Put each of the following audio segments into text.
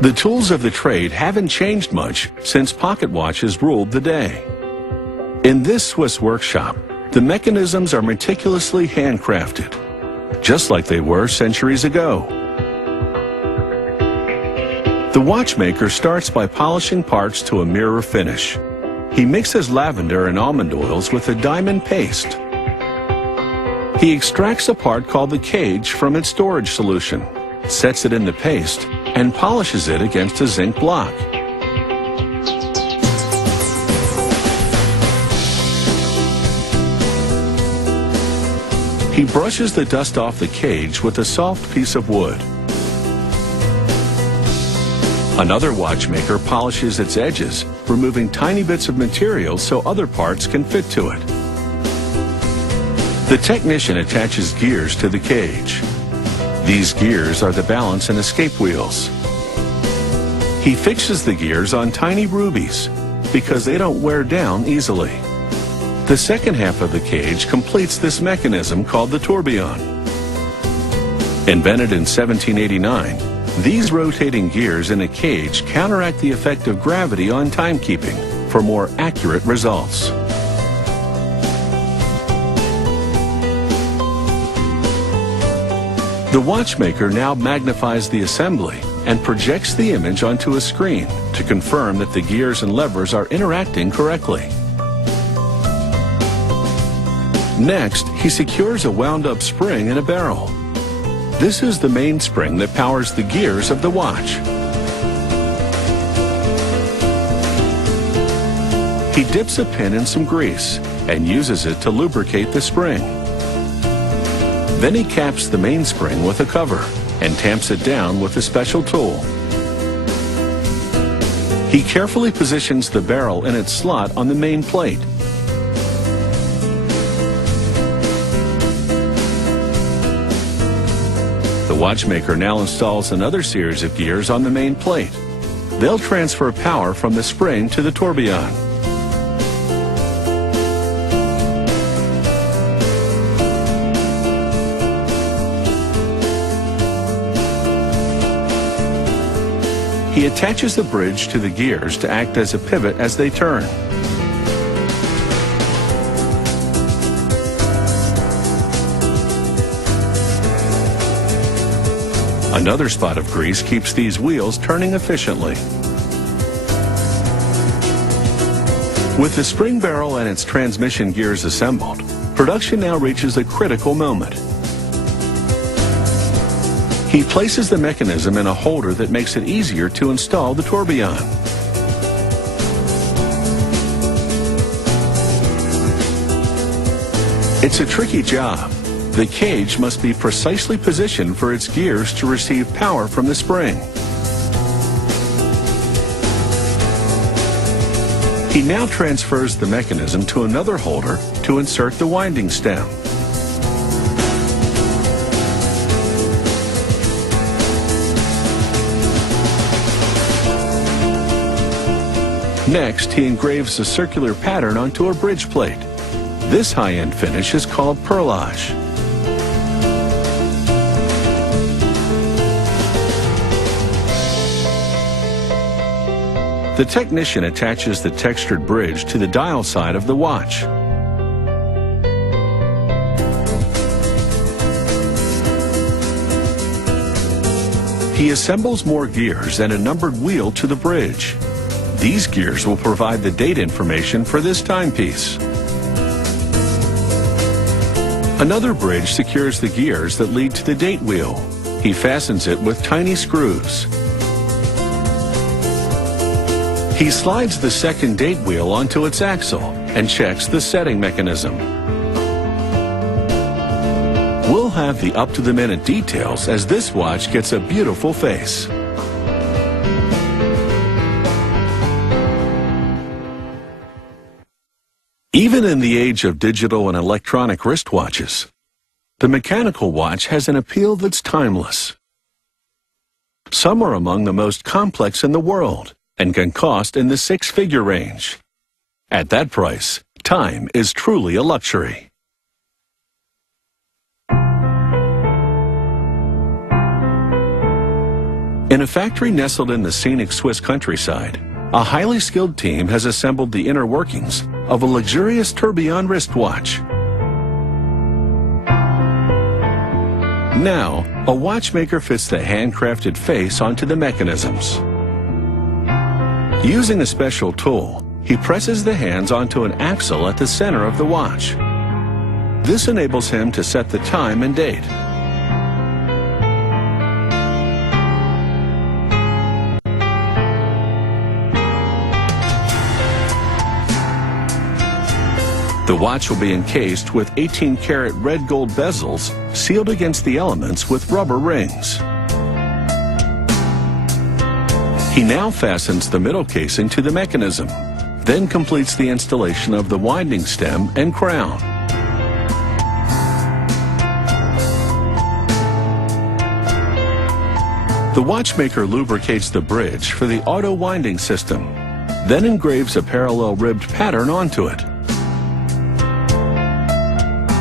The tools of the trade haven't changed much since pocket watches ruled the day. In this Swiss workshop, the mechanisms are meticulously handcrafted, just like they were centuries ago. The watchmaker starts by polishing parts to a mirror finish. He mixes lavender and almond oils with a diamond paste. He extracts a part called the cage from its storage solution, sets it in the paste, and polishes it against a zinc block. He brushes the dust off the cage with a soft piece of wood. Another watchmaker polishes its edges, removing tiny bits of material so other parts can fit to it. The technician attaches gears to the cage. These gears are the balance and escape wheels. He fixes the gears on tiny rubies because they don't wear down easily. The second half of the cage completes this mechanism called the tourbillon. Invented in 1789, these rotating gears in a cage counteract the effect of gravity on timekeeping for more accurate results. The watchmaker now magnifies the assembly and projects the image onto a screen to confirm that the gears and levers are interacting correctly. Next, he secures a wound-up spring in a barrel. This is the main spring that powers the gears of the watch. He dips a pin in some grease and uses it to lubricate the spring. Then he caps the mainspring with a cover and tamps it down with a special tool. He carefully positions the barrel in its slot on the main plate. The watchmaker now installs another series of gears on the main plate. They'll transfer power from the spring to the tourbillon. He attaches the bridge to the gears to act as a pivot as they turn. Another spot of grease keeps these wheels turning efficiently. With the spring barrel and its transmission gears assembled, production now reaches a critical moment. He places the mechanism in a holder that makes it easier to install the tourbillon. It's a tricky job. The cage must be precisely positioned for its gears to receive power from the spring. He now transfers the mechanism to another holder to insert the winding stem. Next, he engraves a circular pattern onto a bridge plate. This high-end finish is called perlage. The technician attaches the textured bridge to the dial side of the watch. He assembles more gears and a numbered wheel to the bridge. These gears will provide the date information for this timepiece. Another bridge secures the gears that lead to the date wheel. He fastens it with tiny screws. He slides the second date wheel onto its axle and checks the setting mechanism. We'll have the up-to-the-minute details as this watch gets a beautiful face. Even in the age of digital and electronic wristwatches, the mechanical watch has an appeal that's timeless. Some are among the most complex in the world and can cost in the six-figure range. At that price, time is truly a luxury. In a factory nestled in the scenic Swiss countryside, a highly skilled team has assembled the inner workings of a luxurious tourbillon wristwatch. Now, a watchmaker fits the handcrafted face onto the mechanisms. Using a special tool, he presses the hands onto an axle at the center of the watch. This enables him to set the time and date. The watch will be encased with 18-karat red gold bezels sealed against the elements with rubber rings. He now fastens the middle casing to the mechanism, then completes the installation of the winding stem and crown. The watchmaker lubricates the bridge for the auto winding system, then engraves a parallel ribbed pattern onto it.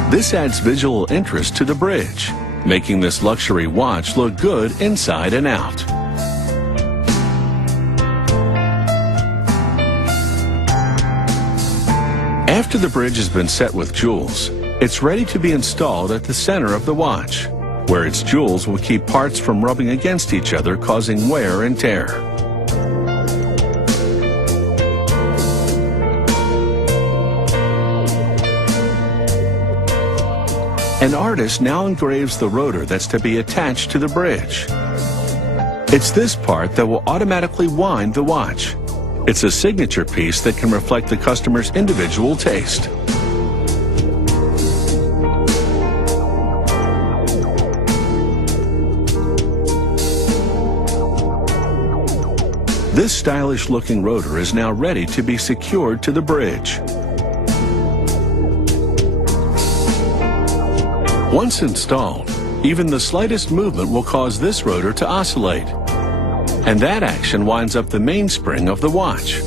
This adds visual interest to the bridge, making this luxury watch look good inside and out. After the bridge has been set with jewels, it's ready to be installed at the center of the watch, where its jewels will keep parts from rubbing against each other, causing wear and tear. An artist now engraves the rotor that's to be attached to the bridge. It's this part that will automatically wind the watch. It's a signature piece that can reflect the customer's individual taste. This stylish-looking rotor is now ready to be secured to the bridge. Once installed, even the slightest movement will cause this rotor to oscillate, and that action winds up the mainspring of the watch.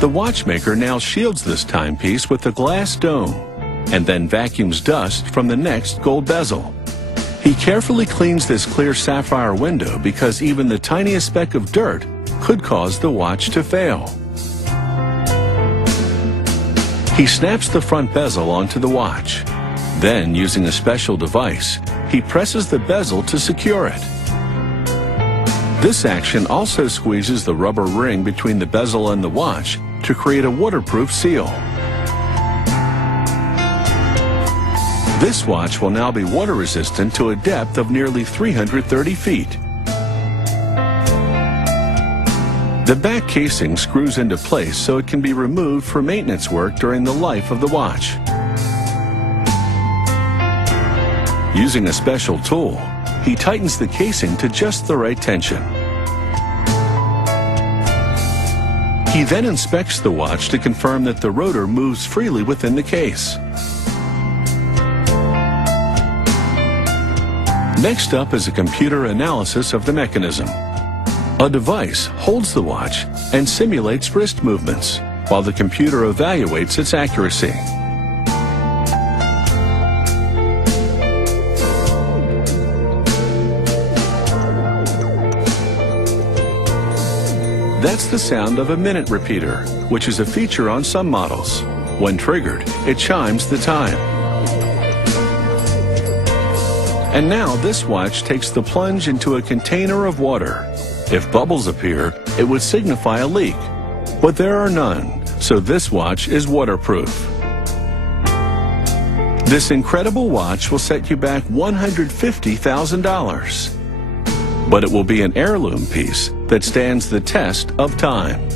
The watchmaker now shields this timepiece with a glass dome, and then vacuums dust from the next gold bezel. He carefully cleans this clear sapphire window because even the tiniest speck of dirt could cause the watch to fail. He snaps the front bezel onto the watch. Then, using a special device, he presses the bezel to secure it. This action also squeezes the rubber ring between the bezel and the watch to create a waterproof seal. This watch will now be water resistant to a depth of nearly 330 feet. The back casing screws into place so it can be removed for maintenance work during the life of the watch. Using a special tool, he tightens the casing to just the right tension. He then inspects the watch to confirm that the rotor moves freely within the case. Next up is a computer analysis of the mechanism. A device holds the watch and simulates wrist movements, while the computer evaluates its accuracy. That's the sound of a minute repeater, which is a feature on some models. When triggered, it chimes the time. And now this watch takes the plunge into a container of water. If bubbles appear, it would signify a leak, but there are none, so this watch is waterproof. This incredible watch will set you back $150,000, but it will be an heirloom piece that stands the test of time.